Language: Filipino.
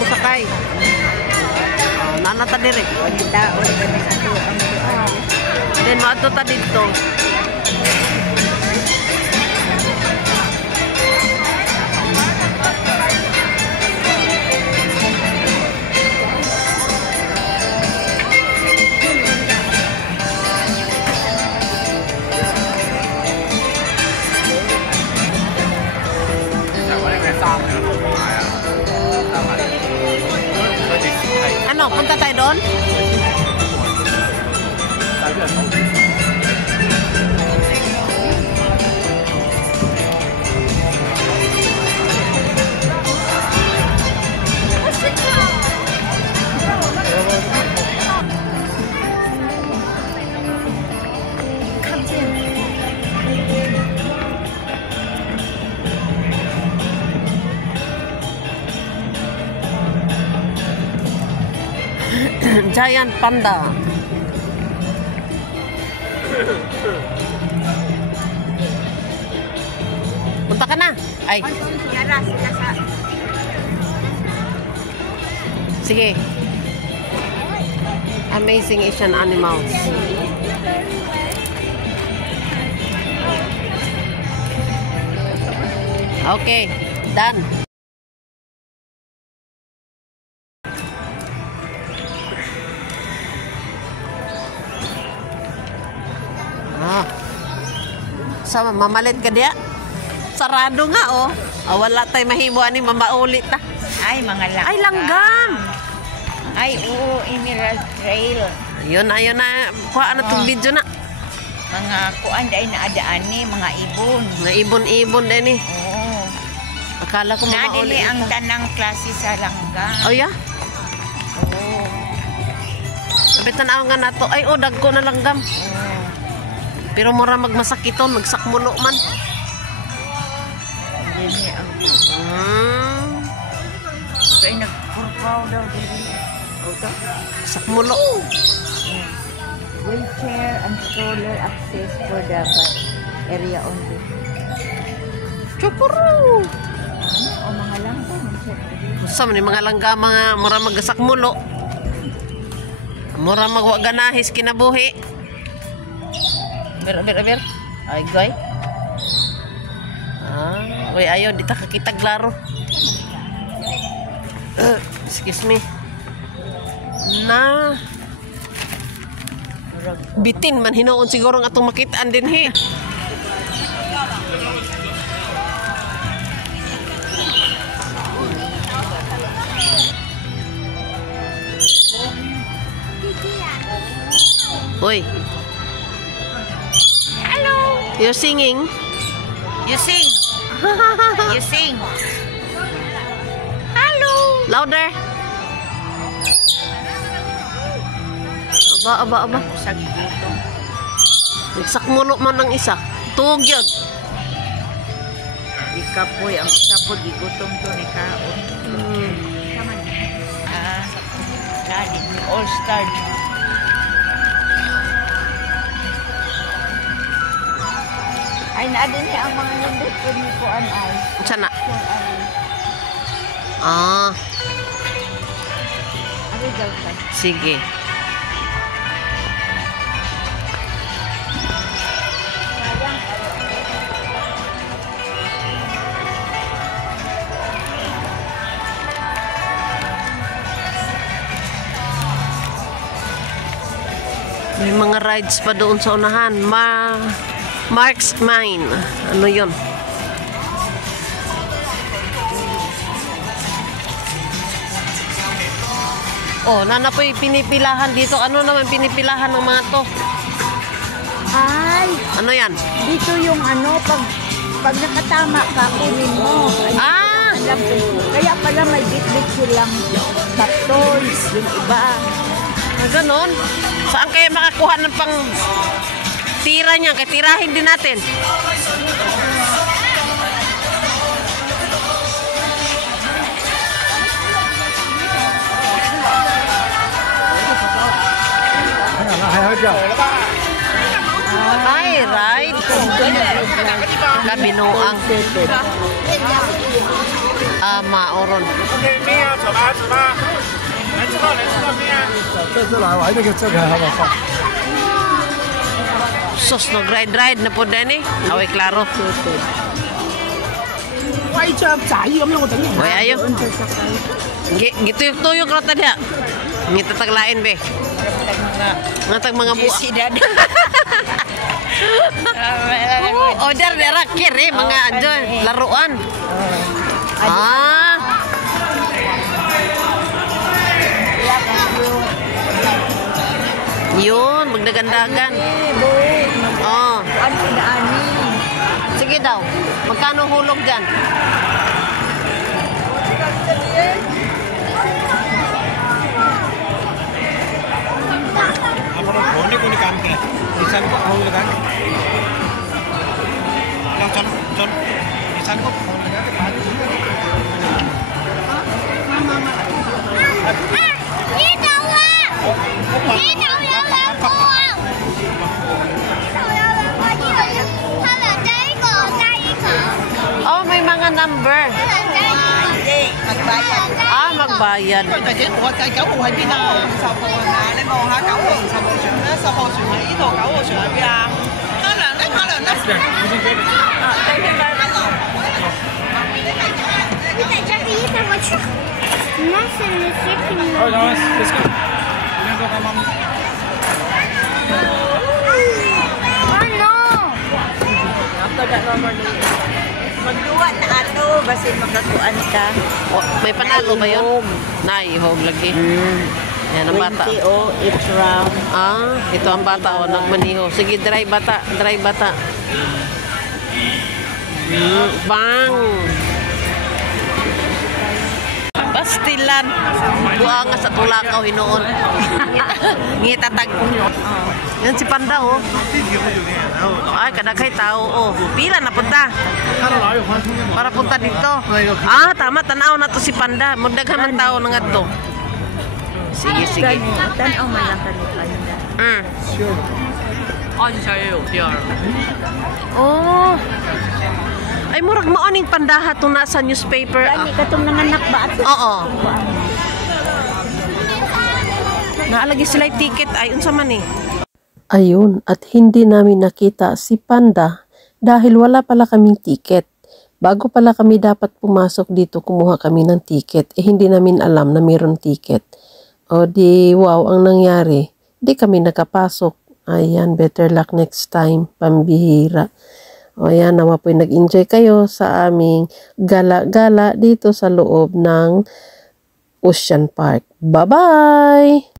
musakay. Nanata dire. Then maadto ta dito. Ano, punta tayo doon? Giant panda. Punta ka na. Ay. Sige. Amazing Asian animals. Okay, done. Sama mamalit ka diya. Sarado nga oh. Wala tay mahimo ani mamaulit ta. Ay mga langgam. Ay langgam. Ay oo, Emerald Trail. Ayun na. Kuha ano tong video na. Mga kuan dai na adaan ni mga ibon. Mga ibon-ibon din ni. Oo. Akala ko mamaulit. Nadili ang tanang klase sa langgam. Oh ya? Oo. Sabi tanaw nga nato. Ay oh, dagko na langgam. Pero mura magmasakiton, magsakmulo man. Dili ang kaya nagpurpaw daw dili. Oto? Sakmulo. Wheelchair and stroller access for the area only. Chupuro. O mga langgam. Usa man ni mga langgam mga mura magsakmulo. Mura magwaganahis kinabuhi. Aber. Ay, guy. Uy, ayaw, di ta kakita klaro. Excuse me. Na. Bitin man hinoon siguro ang atong makitaan din, he. Uy. You're singing? You sing. You sing. Hello. Louder. Aba. Sa gigutom. Nagsakmulo man ang isa. Tuog yun. Ikapoy ang sapod gigutom to ni kaon. Lali all star. Ay, naadin niya ang mga nindot ko ni Kuan ay. Sana? Ano daw ka? Sige. May mga rides pa doon sa unahan. Mark's Mine. Ano yun? Oh, nana po pinipilahan dito. Ano naman pinipilahan ng mga to? Ay, Ano yan? dito yung ano, pag nakatama ka, kunin mo. Ay, alam ko. Kaya pala may bit-bit silang toys, yung iba. Ganon. Saan kayo makakuha ng pang tira niya? Kaya tirahin din natin. Ay, right. Kabinuang. Maoron. 这只来玩这个好不好？ Sus, no ride na po din eh. Away, klaro. 威張仔咁樣，我頂唔 Uy, ayo. Gituyok-tuyok lang tadi. Ngita taglain, be. Ngatag mga buwa. Order na rakir eh, mga adyon, laruan. Yun, magdagandagan. Oh. Ano daani? Sige daw. Magkano hulog dyan? 앞으로 보내 보니까 안 돼. 이산 거 올라가. 전 이산 거 올라가. Oh, may mga number. Hindi, magbayad. Magbayad. 第幾號啊？第9號喺邊啊？10號啊？你望下9號、10號船啦，10號船喺呢度，9號船喺邊啊？下涼咧，下涼咧。你在这里怎么去？那是你是肯定。Oh no! Magduwa na ato, basin makakuan ka. Oh, may panalo ba yun? Naihog lagi. Yan ang bata. 20 o each round. Ito ang bata. Nagmaniho. Sige, dry bata. Dry bata. Bang! Pastilan. Buha nga sa tulakaw hinoon. Ngitatag. Yan si Panda, oh. Ay, kadaghay tao, oh. Pila na punta. Para punta dito. Tama. Tanaw na to si Panda. Magdaghan ng tao na nga to. Sige, sige. Tanaw man lang ka ni Panda. Oh. Ay, murag maaning pandaha to na sa newspaper. Gani katong nanganak ba ato? Oo. Naalagi sila yung ticket. Ay, unsa man eh. Ayun, at hindi namin nakita si Panda dahil wala pala kaming ticket. Bago pala kami dapat pumasok dito, kumuha kami ng ticket. Hindi namin alam na mayroon ticket. O di, wow, ang nangyari. Di kami nakapasok. Ayan, better luck next time. Pambihira. O ayan, nawa po'y nag-enjoy kayo sa aming gala-gala dito sa loob ng Ocean Park. Bye-bye!